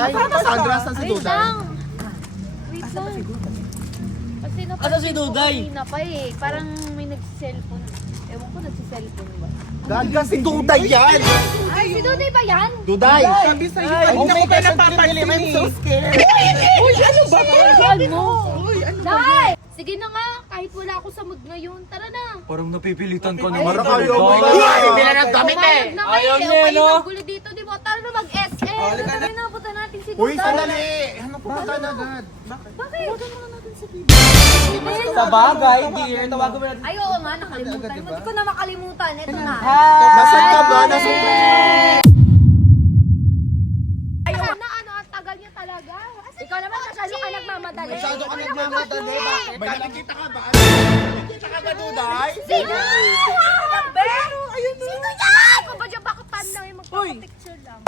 Ay, Sandra, saan si Wait Duday? lang. Wait lang. Kasi Asan si Duday? kanina pa eh. Parang may nagsiselfone. Ewan ko, nagsiselfone ba? Gaga si Duday yan! Ay, si Duday ba yan? Duday! Sabi sa'yo, kanina ko pa napapansin I'm so eh. scared. Uy, ano ba? Saan mo? Uy, ano ba? Day! Sige na nga, kahit wala ako sa mood ngayon, tara na. Parang napipilitan ka Ay, naman. parang kayo, talaga. Uy! Bila ng damit eh. Pumayag na Ayaw kayo, niya, kayo no? ng gulo dito, di ba? Tara na mag-SM. Tara na, punta natin si Duday. Uy, sandali! Ano po ba agad? Bakit? Sa bagay, dear. Tawagan mo natin. Ay, oo nga, nakalimutan. Hindi ko na makalimutan. Ito na. Nasaan ka ba? Nasaan ka? Ay, ano, ang tagal niya talaga. Ikaw naman, masyado ka nagmamadali. Masyado ka nagmamadali. Bakit? May nakikita ka ba? Nakikita ka ba, Duday? Sino? Pero, ayun na. Sino yan? Ako ba dyan, bakit tan lang yung magpapapicture lang?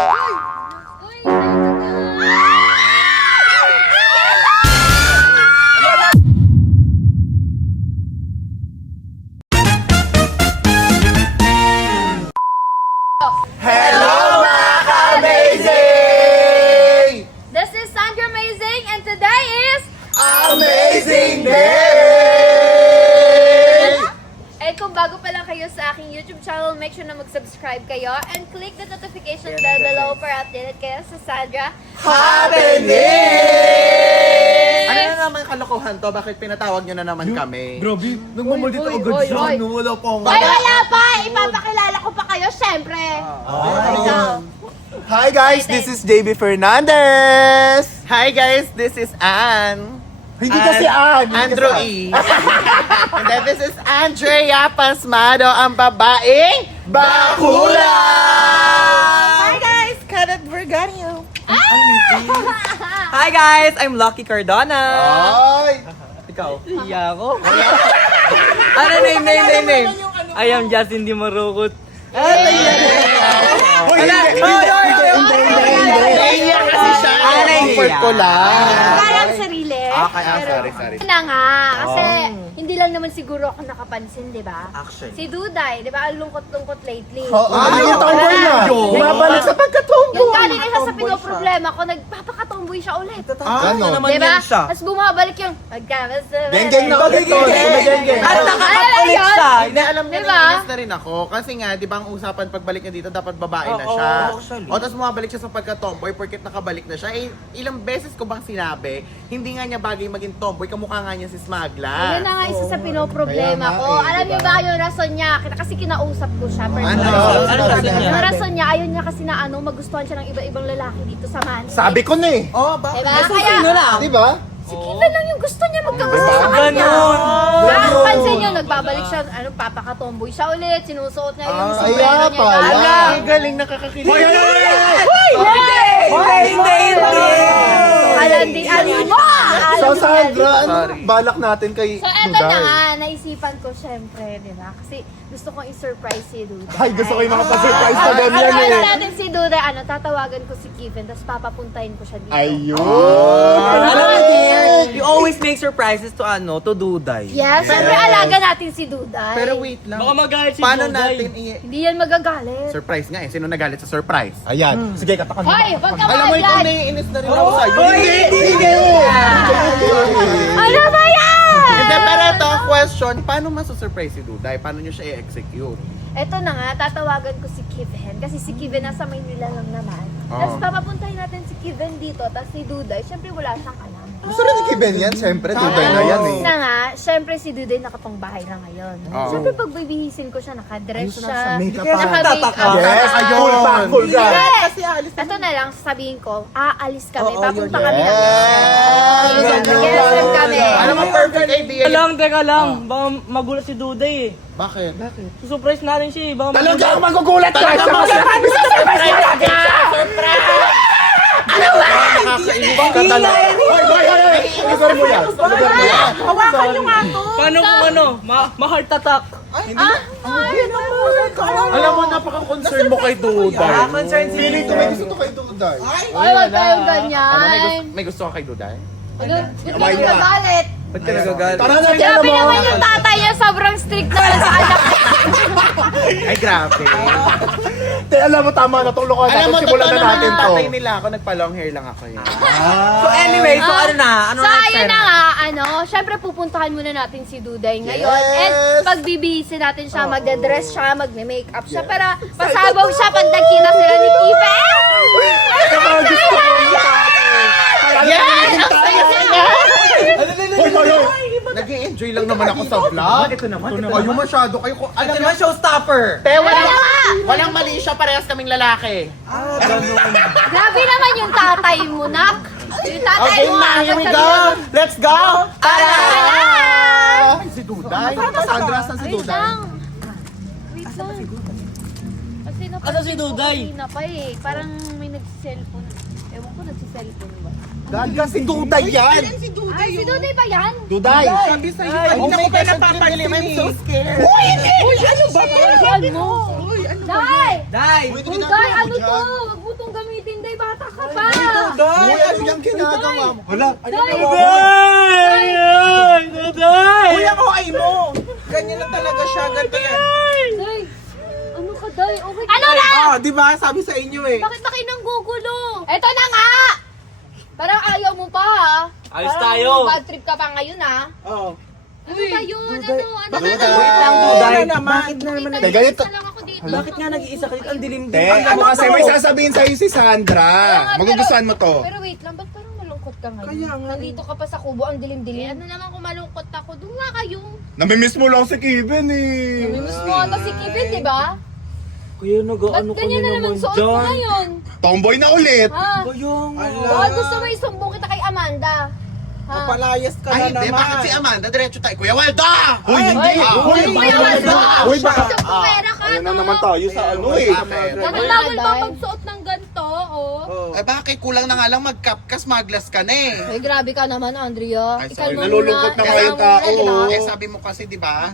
Uy! Hello, mga ka-amazing! This is Sandra Amazing and today is... Amazing Day! And kung bago pa lang kayo sa aking YouTube channel, make sure na mag-subscribe kayo and click the notification bell below para updated kayo sa Sandra. Happening! Ano na naman kalokohan to? Bakit pinatawag nyo na naman kami? Grabe, nagmamaldita Uy, agad uy, siya. uy. Wala po nga. Ay, wala pa! Ipapakilala ko pa kayo, syempre! Ikaw. Hi guys, this is JB Fernandez! Hi guys, this is Ann. Hindi kasi Ann. Andrew E. And then this is Andrea Pasmado, ang babaeng bakula! Hi guys, Kenneth Verganio. Hi guys, I'm Lucky Cardona. Ay! Ikaw? Iya ako. Ano name? I am Justin Di Marukot. Naiiyak kasi siya. Comfort ko lang. Kaya ang sarili. Okay, sorry. Na nga, kasi hindi lang naman siguro ako nakapansin, di ba? Actually. Si Duday, di ba? Ang lungkot-lungkot lately. Yung tomboy na. Bumabalik sa pagkatomboy. Yung galing na siya sa pinoproblema ko, nagpapakatomboy siya ulit. Ano? naman Di ba? yan siya. Tapos bumabalik yung magkamasa. Geng-geng na ulit to. Geng-geng. At nakakakulit siya. Hindi, alam niya, Diba? naiinis na rin ako. Kasi nga, di ba ang usapan pagbalik niya dito, dapat babae na Oo, siya. actually. O, tapos bumabalik siya sa pagka-tomboy, porket nakabalik na siya. Eh, ilang beses ko bang sinabi, hindi nga niya bagay maging tomboy, kamukha nga niya si Smagla. Yun na nga isa sa pinoproblema Kaya nga ko. eh, Alam niyo diba? ba yung rason niya? Kasi kinausap ko siya. Ano? personally. Ano rason niya? Yung rason niya, ayun niya kasi na magustuhan siya ng iba-ibang lalaki dito sa Manila. Sabi ko na eh. Oh, bakit? Diba? Kaya, Di ba? si Kiva lang yung gusto niya magkagusto sa kanya. Ganun. Pansin niyo, nagbabalik siya, papakatomboy siya ulit, sinusuot niya yung Kaya sombrero niya. pala. Gala. Ang galing nakakakilig. Hindi. Alandi mo! So, Sandra, ano Sorry. balak natin kay So, eto Duday? na nga, naisipan ko syempre, di ba? Kasi gusto kong i-surprise si Duday. Ay, gusto ko yung mga pa-surprise na ganyan Ano eh. natin si Duday, tatawagan ko si Kevin, tapos papapuntahin ko siya dito. Ayun! Alam mo, dear, you always make surprises to Duday. Yes, syempre alaga natin si Duday. Pero wait lang. Baka magalit si Paano Duday. natin Hindi yan magagalit. Surprise nga eh. Sino nagalit sa surprise? Ayan. Sige, katakan Hoy, wag ka Alam mo, ikaw mag-vlog! naiinis na rin ako sa'yo. Ano ba yan? Hindi, pero ito, question, paano masusurprise si Duday? Paano nyo siya i-execute? Eto na nga, tatawagan ko si Kevin. Kasi si Kevin nasa Maynila lang naman. Tapos papapuntahin natin si Kevin dito, tapos si Duday, syempre wala siyang alam. Gusto rin ni Kiben yan, siyempre. Duday na yan eh. Na nga, syempre si Duday nakapangbahay na ngayon. Oo. Syempre pag bibihisin ko siya, nakadress siya. makeup Naka-makeup. Yes, Ayun. full ka. Kasi alis Ito na lang, sasabihin ko, aalis kami, Oo, papunta yun. kami ng Yes! Yes, kami. Alam mo, perfect idea. Teka lang. Baka magulat si Duday eh. Bakit? Susurprise natin siya eh. Baka Talaga ako magugulat ka! Talaga magugulat ka! Ano ba? Nakakainis ka talaga. Hoy! Lugar mo yan. Lugar mo yan. Hawakan nyo nga to. Paano kung ma-heart attack? Alam mo, napaka-concern mo kay Duday. concern si Feeling ko may gusto to kay Duday. Ay, wag kayong ganyan. May gusto ka kay Duday? Huwag kayong magagalit. Ba't ka nagagalit? Tara na, Grabe naman yung tatay niya, sobrang strict naman sa anak. Ay, grabe. Te, alam mo, tama na. Tulungan Alam mo, natin. Simulan totoo na naman natin yung to. tatay nila ako. Nagpa-long hair lang ako eh. So anyway, so ano na? Ano So, na ayun na nga, syempre pupuntahan muna natin si Duday ngayon. Yes! And pagbibihisi natin siya, magdadress siya, magme-makeup siya, para pasabog siya pag nagkita sila ni Kiven! Yes! Ang saya-saya! Hoy, tayo! Nag-i-enjoy lang naman ako sa vlog. Ito naman. Ayaw masyado kayo. Alam mo, showstopper! Te, walang mali siya. Parehas kaming lalaki. Grabe naman yung tatay mo, nak! Yung tatay Okay mo, na, here we go. Let's go. Tara! Tara! Si Duday. Sandra, saan si Wait Duday? lang. Wait lang. Kasi Asan si Duday? kanina pa eh. Parang may nag-cellphone. Ewan ko, nag-cellphone ba? Gaga si Duday yan. Si Duday ba yan? Duday. Sabi sa'yo, kanina ko pa napapansin I'm so eh. scared. Uy, ano ba? Ano mo? Day! Day! Day, ano to? Huwag mo itong gamitin, Day. Bata ka pa! Uy, ano yung ginagawa mo? Wala. Day! Uy, ako ay mo. Ganyan na talaga siya, ganito yan. Day! Ano ka, Day? Okay ka? Ano na? Ah, di ba? Sabi sa inyo eh. Bakit ba kayo nang gugulo? Eto na nga! Parang ayaw mo pa, ha? Ayos Parang tayo. bad trip ka pa ngayon, ha? Oo. Ano ba yun? Ano? Bakit? Wait lang, Oo, Duday. na naman. Bakit na naman Te, ganito. lang ako dito. Bakit nga nag-iisa ka dito? Ang dilim-dim. Te, ano kasi may sasabihin sa'yo si Sandra. Magugustuhan mo to. Pero wait lang, ba't parang malungkot ka ngayon? Kaya nga. Nandito ka pa sa kubo, ang dilim-dilim. Ano naman kung malungkot ako? Doon nga kayo. Namimiss mo lang si Kevin eh. Namimiss mo ata si Kevin, di ba? Kuya, Ba't nag-ano ka ganyan na na naman naman suot mo ngayon? Tomboy na ulit. Ha? Kuya, Baka gusto mo isumbong kita kay Amanda. Ha? Papalayas ka Ay, na hindi. naman. Bakit si Amanda? Diretso tayo. Kuya Waldo! Uy, hindi. Uy, Kuya Waldo! Uy, baka... Pera ka, Ayun na no? naman tayo sa ano eh. Nakalawal ba magsuot ng ganito, oh? Oo. Eh bakit? Kulang na nga lang mag-capcas, maglas ka na eh. Ay, grabe ka naman, Andrea. Ay, Ikaw sorry. mo Nalulungkot na muna. nga yung Ikaw muna, tao. di ba? Eh sabi mo kasi, di ba?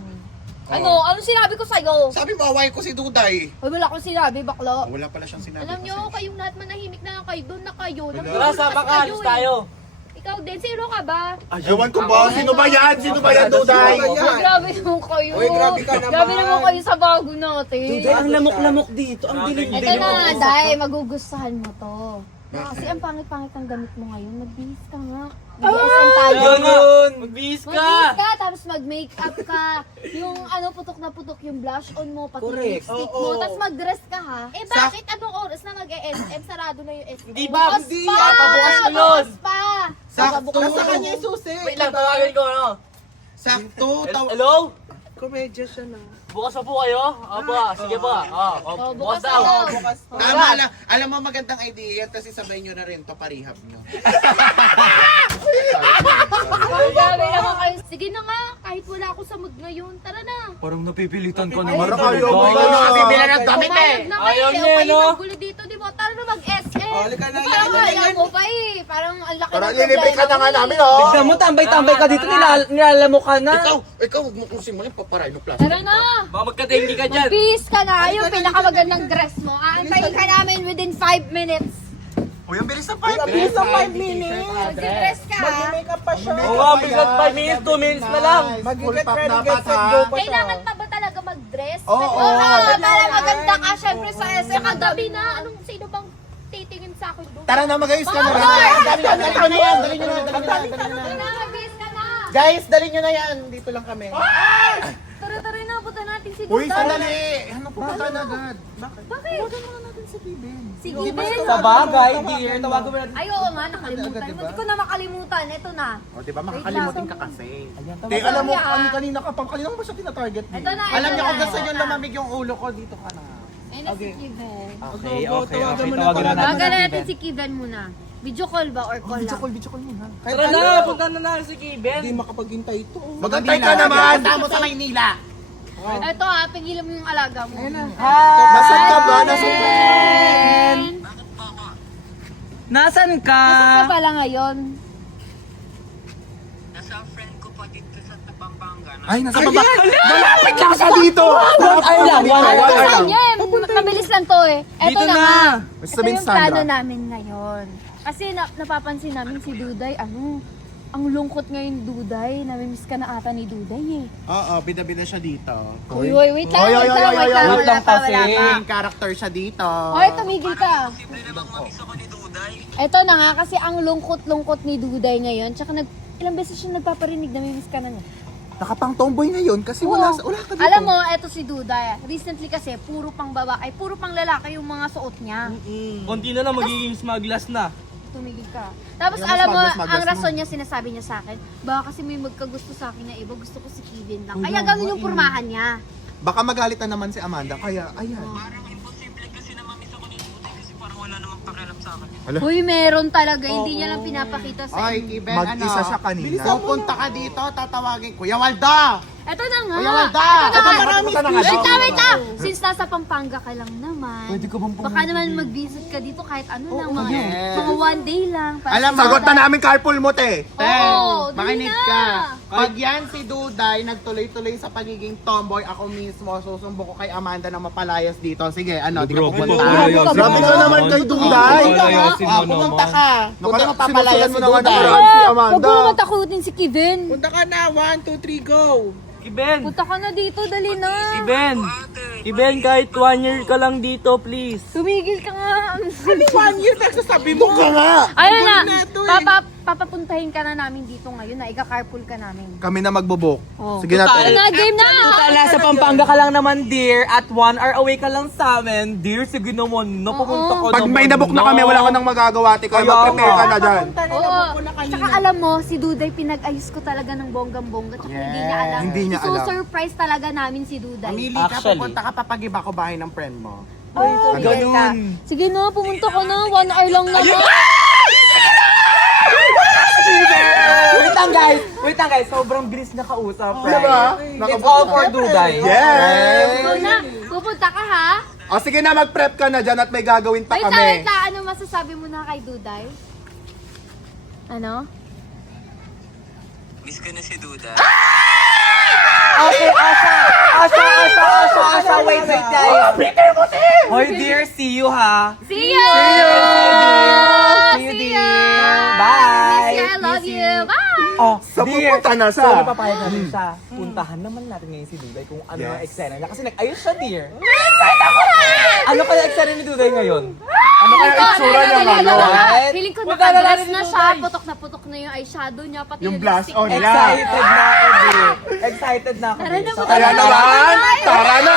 Ano? Ano sinabi ko sa'yo? Sabi mo, away ko si Duday. Ay, wala akong sinabi, baklo. Wala pala siyang sinabi. Alam nyo, kayong lahat manahimik na lang kayo. Doon na kayo. Tara, sama ka, alis tayo. Ikaw din, zero ka ba? Ewan ko ba? Sino ba yan? Sino ba yan, Duday? Sino ba yan? Ay, grabe naman kayo. Uy, grabe ka naman. Grabe naman kayo sa bago natin. Duday, ang lamok-lamok dito. Ang dilim-dim. Ito na, Day, magugustuhan mo to. Kasi ang pangit-pangit ang damit mo ngayon. Magbihis ka nga. Mag-SM tayo. Ganun! Magbihis Magbihis ka! ka, tapos mag-makeup ka. Yung putok na putok yung blush on mo, pati Correct. lipstick Oo. mo. Tapos mag-dress ka, ha? Eh, bakit? Anong oras na mag-SM? Sarado na yung SM. Hindi ba? Bukas Hindi, pa! pabukas mo yun. Bukas pa! Sakto. Nasa kanya yung susi. Wait lang, tawagin ko, ano? Sakto. Hello? Komedya siya na. Bukas na po kayo? Opo, sige po. Oh, Bukas bukas daw. na. Bukas pa. Tama lang. Alam mo, magandang idea yan. Kasi sabay nyo na rin to, parihab nyo. Ay, grabe naman kayo. Sige na nga, kahit wala ako sa mood ngayon, tara na. Parang napipilitan ka Para kayo, may Bibila ng damit eh. Pumayag na kayo. Ayaw niya, Okay, no? magulo dito, di ba? Tara na mag-SM. Oh, halika na, Parang halika na ayaw yan. mo pa eh. Parang ang laki Parang ng linipik ka na nga mo eh. namin, oh. Tignan mo, tambay-tambay ka dito. Nilalamok ka na. Ikaw, huwag mo kung simulan, paparay mo plastic. Tara na. Baka magka-dengue ka dyan. Magbihis ka na. Yung pinakamagandang dress mo. Aantayin ka namin within 5 minutes. Uy, ang bilis ng Mabilis ng 5 minutes. Mag-dress ka. Mag-makeup pa siya. Oo nga, bigat 5 minutes, 2 minutes na lang. Mag-get ready, get set, go pa siya. Kailangan pa ba talaga mag-dress? Oo. Para maganda ka syempre sa SM. Kagabi na. Sino bang titingin sa akin doon? Tara na, mag-ayos ka na. Baka Dali nyo na yan, dali nyo na, dali nyo na, dali nyo na. Tara na, magbihis ka na. Guys, dali nyo na yan. Dito lang kami. Tara na, punta natin si Uy, Duday. sandali. Ano pupunta na agad? Bakit? Tawagan muna natin si Kevin. Si Given. Sa bagay, dear. Tawagan mo natin. Ay, oo nga, nakalimutan. Hindi ko na makalimutan. Ito na. O, di ba makakalimutin ka kasi. Te, alam mo, Sorry, kanina ka pang, kanina mo ba siya tinatarget mo? Ito na. Alam niyo ito kung na. gusto nyo lumamig yung ulo ko, dito ka na. Ayun na si Given. Okay, Go, okay, tawagan okay. mo na, Tawagan na natin. Tawagan natin si Given muna. Video call ba or call lang? Video call muna. Tara na, punta na na si Kiben. Hindi makapaghintay ito. Magantay ka naman! Punta mo sa Maynila. Ito pigilan mo yung alaga mo. Nasaan ka ba? Nasaan ka? Nasaan ka? Saan ka pala ngayon? Ay, nasa baba. Malapit lang sa dito! 1 hour lang, 1 hour. Saan yan? Mabilis lang to eh. Ito Dito na na. nga. Basta Ito sabihin yung Sandra. plano namin ngayon. Kasi napapansin namin si Duday, ang lungkot ngayon, Duday. Namimiss ka na ata ni Duday eh. Oo, bida-bida siya dito. Uy, wait lang, Oy, wait oy, lang, oy, wait oy, lang. oy, Wala lang pa, kasi. wala pa. Main character siya dito. Hoy, tumigil ka. Eto na nga, kasi ang lungkot-lungkot ni Duday ngayon. Tsaka ilang beses siya nagpaparinig na namimiss ka na niya. Nakapang tomboy ngayon kasi wala ka dito. Alam mo, eto si Duday. Recently kasi, puro pang babae, puro pang lalaki yung mga suot niya. Konti na lang magiging smugglers na. Tumigil ka. Tapos Yan, alam mo, magdas ang mo. rason niya sinasabi niya sa akin, baka kasi may magkagusto sa akin na iba, gusto ko si Kevin lang. Kaya ganun yung pormahan niya. Baka magalit na naman si Amanda, kaya ayan. Uy, meron talaga, hindi niya lang pinapakita sa Ay, inyo. Kiben, Mag-isa siya kanina. Pupunta ka dito, tatawagin. Kuya Waldo! Eto na nga. Kuya Waldo! Eto na nga. Punta na nga Wait daw. lang, wait lang. Since nasa Pampanga ka lang naman, Pwede ka bang baka naman mag-visit ka dito kahit ano lang, mga, yes. mga one day lang. para Alam mo, sa Sagot na Duday. namin carpool mo, te. Oo, dali makinig na. ka. Pag yan si Duday, nagtuloy-tuloy sa pagiging tomboy, ako mismo, susumbo ko kay Amanda na mapalayas dito. Sige, ano, di ka pupunta. Grabe ka naman kay Duday. Pumunta ka. Punta mo papalayas si Sinusulan mo naman Duday. naman. Si Amanda. Huwag mo matakutin si Kevin. Punta ka na, 1, 2, 3, go! Kiben! Punta ka na dito, dali na. Kiben, kahit 1 year ka lang dito, please. Tumigil ka nga. 1 year nagsasabi mo! Ka nga. Ayun na, na to eh. papapuntahin ka na namin dito ngayon na ika-carpool ka namin. Kami na magbubuk. Oh. Sige na, Ano te. na, game na! Total, nasa Pampanga ka lang naman, dear. At 1 hour away ka lang sa amin. Dear, sige naman. Pumunta ko Pag may nabuk na kami, wala ko nang magagawa. Tika, Kaya mag-prepare ka nga. na dyan. Oo. Tsaka alam mo, si Duday pinag-ayos ko talaga ng bonggang-bongga. Tsaka hindi niya alam. Hindi niya alam. surprise talaga namin si Duday. Pamili ka, Actually. pupunta ka, papagiba ko bahay ng friend mo. Tumigil ka. Sige na, pumunta ka na. 1 hour lang naman. Wait lang guys, sobrang bilis na kausap. Diba? It's all for Duday. Yes! So na, pupunta ka ha? O sige na, mag-prep ka na dyan at may gagawin pa Wait lang, kami. wait lang. Ano masasabi mo na kay Duday? Ano? Miss ko na si Duda. Okay, Asha, wait guys. Hoy dear, see you ha. See you! See you, dear. Bye. Miss you, I love you. Bye! Oh, Sa pupunta na So, sa. napapayag natin siya. Puntahan naman natin ngayon si Duday kung ano ang eksena niya. Kasi nag-ayos siya, dear. Ano kaya eksena ni Duday ngayon? Ano kaya itsura niya ngayon? Right? Feeling ko Magdadala nakadress rin na si siya, Duday. putok na yung eyeshadow niya, pati Yung blush lipstick on niya. nila. Excited na ako, dear. Excited na ako, Tara dear. na, So, Kaya naman, tara na!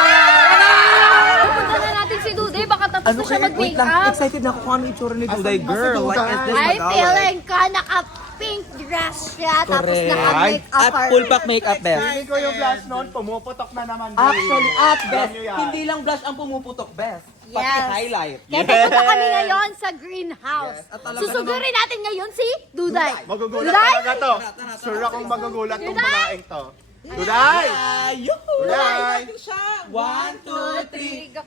Pupunta na natin si Duday, baka tapos Ano na siya kaya? Wait lang, mag-makeup. excited na ako kung ano itsura ni Duday, Asan ba si girl. Duday? Like, is this Ay, mag-away? feeling ko naka-pink dress siya, tapos Correct. naka-makeup At full pack makeup, best. Feeling ko yung flash noon, pumuputok na naman. din. Actually, at best, Alam niyo yan. hindi lang blush ang pumuputok, best. Pati Yes. highlight. Kaya pupunta kami ngayon sa greenhouse. Yes, at talaga Susugurin natin ngayon si Duday. Magugulat Duday? talaga to. Sure akong magugulat tong babaeng to. Duday! Yuhu! Duday! 1, 2, 3, go.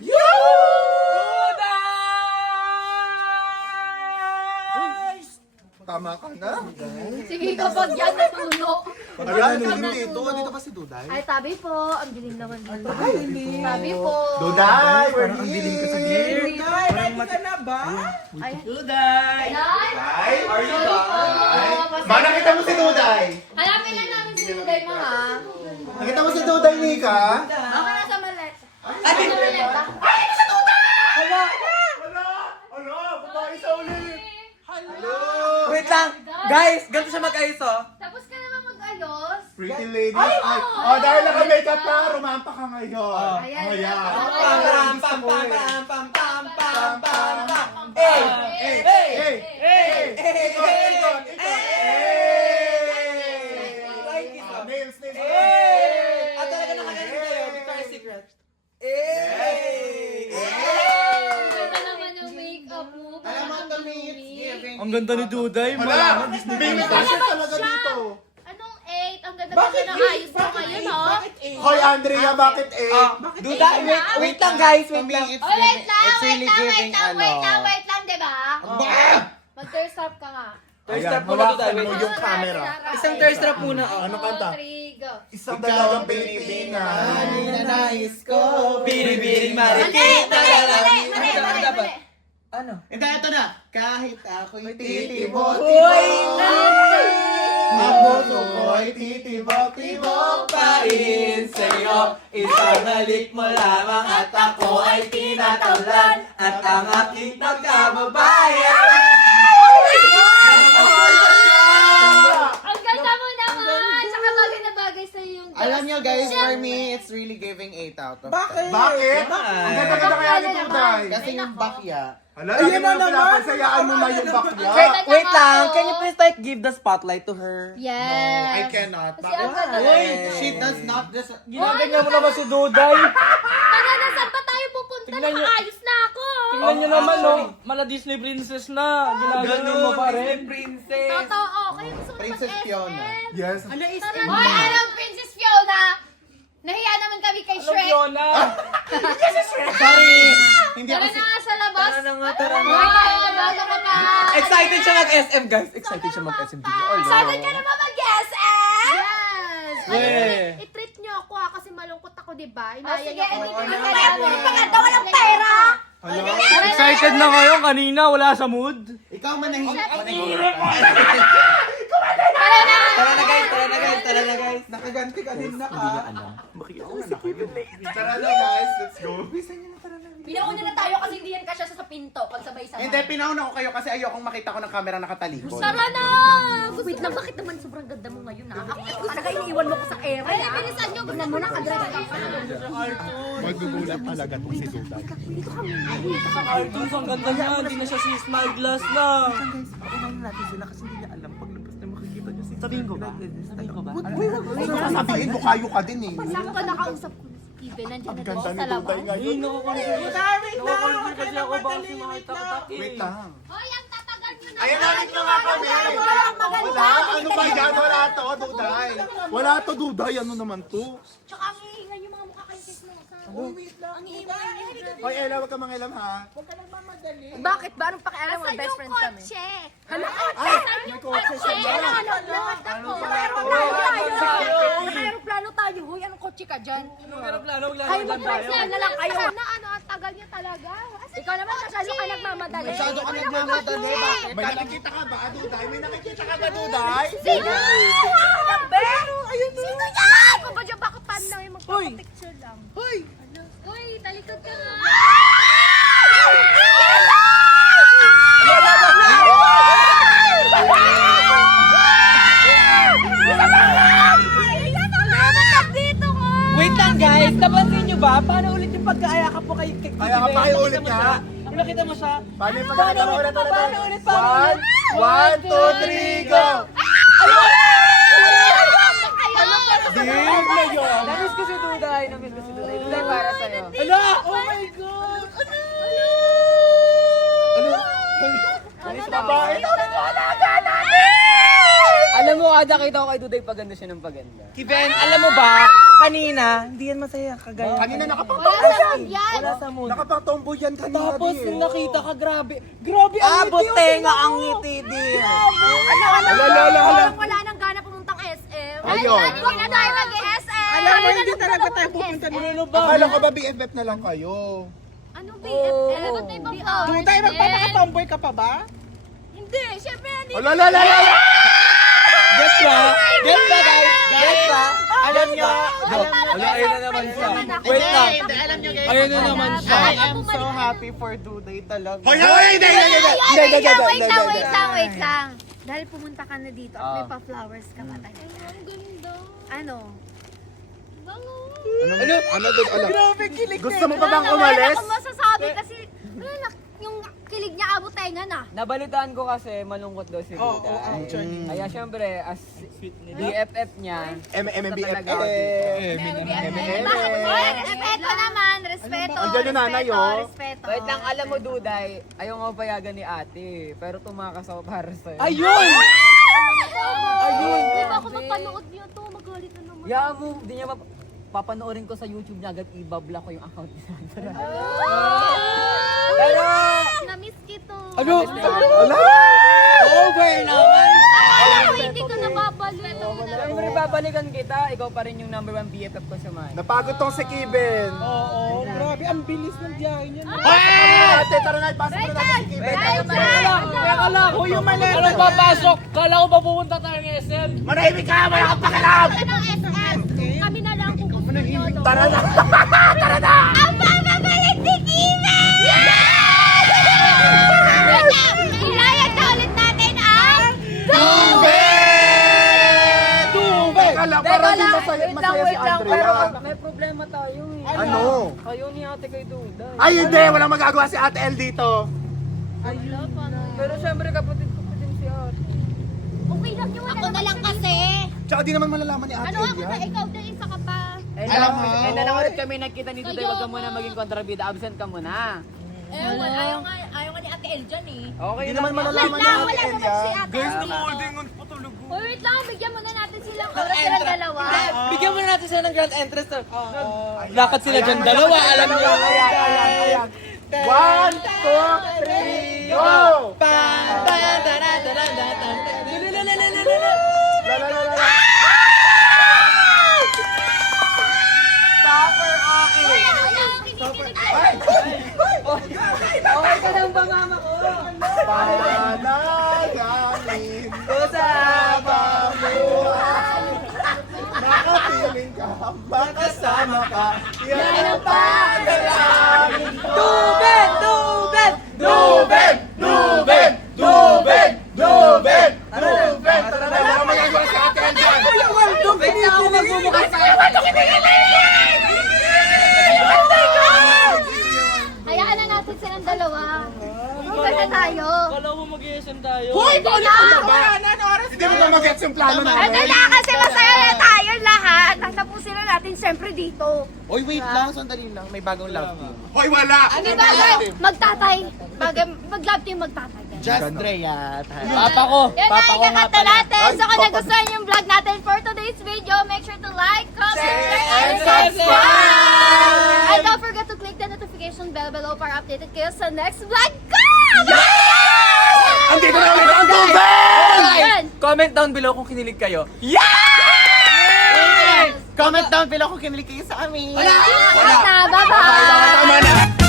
Tama ka na. Sige kapag yan natulo. Ayan, Dito ba si Duday? Ay, tabi po. Ang dilim naman dito. Tabi po. Duday! Parang ang dilim kasi, dear. Ay, ready ka na ba? Ay, Duday! Duday? Are you Sorry po. Ba, nakita mo si Duday? Hanapin lang namin si Duday mo ha. Nakita mo si Duday, Nika? Baka nasa malet. Nasa malet ba? Ano? Babae sa ulit! Wait lang! Guys, ganito siya mag-ayos, oh. Tapos ka naman mag-ayos. Pretty lady. Ay! Oh, dahil naka-makeup ka, rumampa ka ngayon. Ayan. Ayan. Pam, pam, pam, pam, pam, pam, pam, pam, pam. Hey! Hey! Hey! Hey! Ikot! Ikot! Ikot! Hey! Nails! Nails! At talaga nakagaling kayo, Victoria's Secret. Ang ganda naman yung makeup mo. Alam mo, to me, it's giving. Ang ganda ni Duday, Wala! Bimitasyon talaga dito. Anong 8? Ang ganda naman ng ayos mo ngayon, oh. Hoy, Andrea, bakit eh? Duday, wait lang guys, wait lang. Oh, wait lang, wait lang, diba? Mag-thirst up ka nga. Thirst Ayan, trap muna, Duday, hawakan mo wait. yung camera. Isang thirst trap muna, oh. Ano kanta? 3, go. Isang dalagang Pilipinas. Nais ko, biribiring Mali, marikita. mali. Ano? Ito na. Kahit ako'y Titibot. Uy! Ang puso ko'y titibok-tibok pa rin sa'yo. Isang halik mo lamang at ako ay tinatawlan. At ang aking pagkababayan. Ang ganda mo naman! Tsaka bagay na bagay sa'yo yung dress. Alam nyo guys, for me, it's really giving 8 out of 10. Bakit? Bakit? Ang ganda-ganda kaya ni Tuday. Kasi yung bakya. Hala, Ayun na naman. Pinapasayaan mo na yung bakya. Wait lang, can you please like give the spotlight to her? Yes. I cannot. Kasi ang ganda. She does not deserve. Ginaganyan mo naman si Duday. Tara na, saan pa tayo pupunta? Tingnan niyo. Nakaayos na ako. Tingnan nyo naman, no? Mala Disney princess na. Ginaganon mo pa rin. Princess. Totoo. Kayo gusto mo Princess mag-SM? Fiona. Yes. Hoy, alam, Princess Fiona! Nahiya naman kami kay Alam Shrek. yun na. Sorry! Hindi Tara ako na nga sa labas. Tara na nga, tara na. Hoy, bago ka pa. Excited siya mag-SM, guys. Excited siya mag-SM. Excited ka na ba mag-SM? Yes! Yeah. I-treat niyo ako kasi malungkot ako, di ba? Inaya sige, niyo ako. hindi ko na kaya puro panganda, walang pera! Excited na kayo kanina, wala sa mood. Ikaw manahimik. Tara na guys. Nakaganti ka din na ka. Tara na guys, let's go. Pinauna na tayo kasi hindi yan kasya sa pinto pag sabay-sabay. Hindi, pinauna ko kayo kasi ayokong makita ko ng camera nakatalikod. Tara na! Wait lang, bakit naman sobrang ganda mo ngayon na? Talaga iniiwan mo ko sa ere, Ay, ha? bilisan niyo. Tignan mo na, kadress ka pa. Magugulat talaga itong si Tuday. Cartoons, ang ganda niya. Hindi na siya si Smile Glass na. Sabihin ko ba? Sabihin ko ba? Sasabihin mo kayo ka din eh. Sakto nakausap ko na si Steven. Nandiyan na daw Ganda sa ni Tuday labas. ngayon. Nakakonfuse kasi ako baka si makita ko taki. Wait lang. Hoy, ang tatagal niyo na. Ayan, namin na nga kami. Wala, ano ba yan? Wala to, Duday. Wala to, Duday. Ano naman to? Tsaka ang iingay yung mga mukha kayo kismosa. Ang iingay niyo. Hoy, Ella, wag ka mangilam ha. Bakit ba? Anong pakialam mo? Asan Best yung friend kami. kotse? Hala, Asan yung kotse? Nakalat ako. Naka-aeroplano tayo. Huy, anong kotse ka dyan? Anong aeroplano? Ay, Maglalakad tayo. mag-drive na lang kayo. Ano, ang tagal niyo talaga. Asan Ikaw naman, masyado ka nagmamadali. Masyado ka nagmamadali. Bakit? May nakikita ka ba, Duday? May nakikita ka ba, Duday? Sino? Sino yan? Ako ba dyan? Baka pan lang yung magpapapicture lang. Hoy! Uy, talikod ka nga. Dito ka! Wait lang guys, napansin nyo ba? Paano ulit yung pagkaayakap po kay Kiki? Kaya ka pa kayo ulit ka. Nakita mo siya? Paano yung pagkakita ulit? Paano ulit? One, two, three, go! Namiss ko si Duday. Namiss ko si Duday. Duday para sa'yo. Ala! Oh my God! Alam mo, Ada, kita ko kay Duday paganda siya ng paganda. Kiven, alam mo ba, kanina, hindi yan masaya kagaya. Kanina Wala nakapang-tomboy sa mood yan. Wala sa mood. Nakapang-tomboy yan kanina. Tapos, di eh. nung nakita ka, grabe. Grabe ang ngiti. Butenga ang ngiti, dear. Wala nang gana pumuntang SM. Ayun. Huwag na tayo mag-SM. Alam mo, hindi talaga tayo pupunta dito. Ano ba? Akala ko ba BFF na lang kayo? Anong BFF? Ba't may pang-flowers Duday, din? magpapakamboy ka pa ba? Hindi, syempre nandito. Ala. Guess ba? Guess ba, guys? Guess ba? Alam nyo, Wala, ayun na naman siya. Wait lang. alam nyo guys. Ayun na naman siya. I am so happy for Duday talaga. Hoy, hindi! Wait lang. Dahil pumunta ka na dito at may pa-flowers ka pa tayo. Ang ganda. Ano? Ano doon? Grabe, kilig Gusto mo pa bang umalis? Wala akong masasabi kasi yung kilig niya abot tayo nga na. Nabalitaan ko kasi malungkot daw si Oo, Duday. actually. Kaya syempre, as BFF niya, MMBFF. Oy, respeto naman. Respeto. Andiyan yung nanay, respeto, oh. Respeto. wait lang, alam mo Duday, ayaw nga payagan ni ate, pero tumakas ako para sa'yo. Ayun! Ayun. Di ba ako mapanood niya to? Magalit na naman. Ya mo, di niya papanoorin ko sa YouTube niya agad, ibabla ko yung account niya. Pero, Na-miss kito. Ano? over naman! Alam ko, hindi ka nababalik. Siyempre, babalikan kita, ikaw pa rin yung number 1 BFF ko sa man. Napagod tong si Kiben. Oo, grabe, ang bilis ng biyahe niya. Ate, tara na, ipasok mo na natin si Kiben. Teka lang, Hoy, yung mali. Anong papasok? Kala ko ba pupunta tayo ng SM? Manahimik ka, wala kang pakialam! Ano SS? Kami na lang pupunta nyo. Tara na! Ang bababalik si Kiven! Ilayag na ulit natin ang Teka lang, para di masaya si Andrea. pero may problema tayo eh. Ano? Kayo ni ate kay Duda. Ay, hindi! Walang magagawa si Ate El dito. Pero syempre kapatid ko pa din si ate. Okay lang yun. Ako na lang kasi. Tsaka di naman malalaman ni Ate Ano El ako yan. na ikaw din isa ka pa. Alam mo, na lang ulit kami nagkita ni Duda, wag ka muna maging kontrabida, absent ka muna. Ayaw nga ni Ate El dyan eh. Okay Di lang. naman malalaman ni Wala Ate El naman si yan. Ate El. Uy, wait lang, bigyan muna natin silang oras silang dalawa. Bigyan mo na natin sila ng grand entrance. Lakad sila dyan dalawa, alam niyo. Ayan. 1, 2, 3, go! La la la la la. Okay ka lang ba mama ko? Panalangin ko sa pamuhay. Nakapiling ka hambang kasama ka. Yan ang panalangin ko. Dubed! Dubed! Dubed! Dubed! Dubed! Dubed! Dubed! Tara na, wala magagawa si Ate El dyan. Wait lang ako magbubukas sa Hayaan na natin silang dalawa. Huwag na tayo. Kala mo mag-SM tayo. Hoy, paano ka ba? Hindi mo ba mag-gets yung plano Ito namin? na kasi masaya na tayo lahat. Tatapusin na natin siyempre dito. Oy, wait lang, sandali lang. May bagong love team. Hoy, wala! Ano ba? Magtatay. Mag-love team magtatay. Just Drea. Papa ko. Yan Papa na, ko nga ikakanta pala. natin. So kung nagustuhan yung vlog natin for today's video, make sure to like, comment, and subscribe! And don't forget to click the notification bell below para updated kayo sa next vlog ko! Andito na ulit ang Dubed! Yan! Comment down below kung kinilig kayo. Comment down below kung kinilig kayo sa amin. Wala! Bye-bye! Tama na!